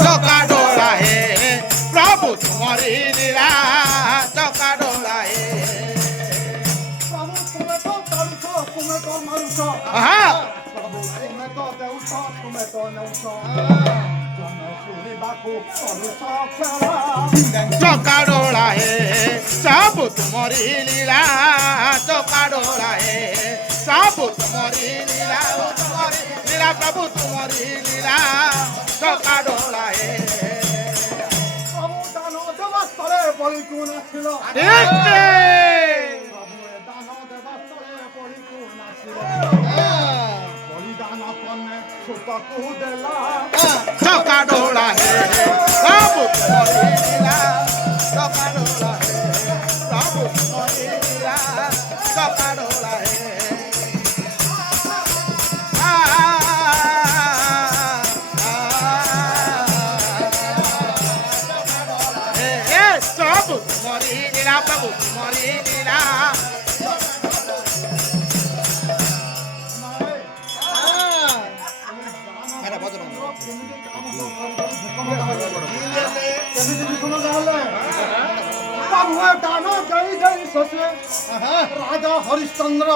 चौकाडोला है प्रभु तुम्हारी लीला चौकाडोला है प्रभु तुम्हें तो करुछो तुम्हें तो मरुछो प्रभु तुम्हें तो देउछो तुम्हें तो नेउछो तुम्हें सुनिबाकू करुछो खेला चौकाडोला है सब तुम्हारी लीला चौकाडोला है सब तुम्हारी लीला प्रभु तुम्हारी लीला चौकाडोला है प्रभु दानो देवस्तरे बलिकू नाचिल ठीक प्रभु दानो देवस्तरे बलिकू नाचिल बलिदान कने सुतकू देला चौकाडोला है प्रभु तुम्हारी लीला चौकाडोला है प्रभु तुम्हारी लीला चौकाडोला है तुम्हारी लीला प्रभु तुम्हारी लीला दानो जय जय ससे राजा हरिश्चंद्र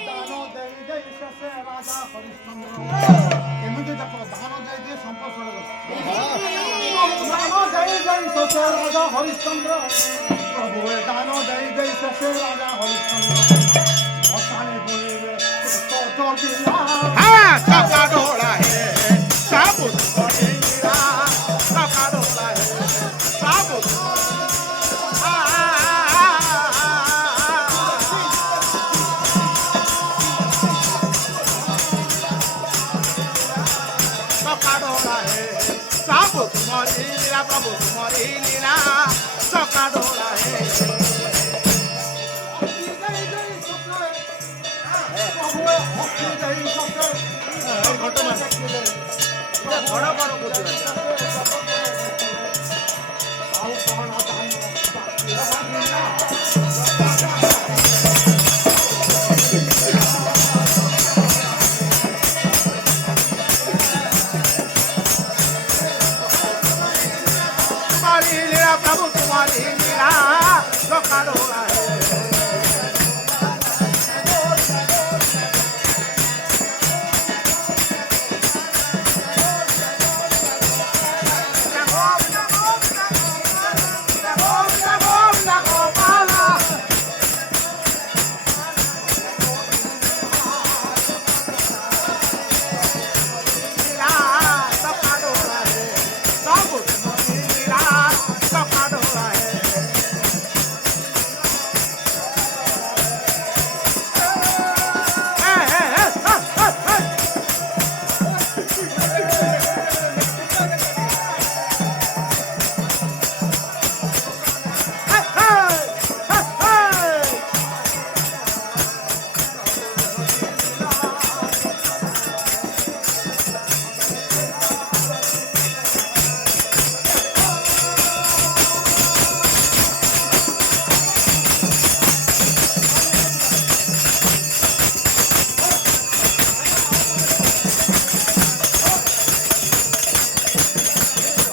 दानो जय जय ससे राजा हरिश्चंद्र केमिति देखो दानो जय जय संपर्क दानो जय जय ससे राजा हरिश्चंद्र प्रभु दानो जय जय ससे राजा हरिश्चंद्र असाने बोले तो चौकिला चौकाडोला है सब तुम्हारी लीला चौकाडोला है सब चौकाडोला है सब तुम्हारी लीला प्रभु तुम्हारी लीला चौकाडोला है प्रभु तुम्हारी लीला चौकाडोला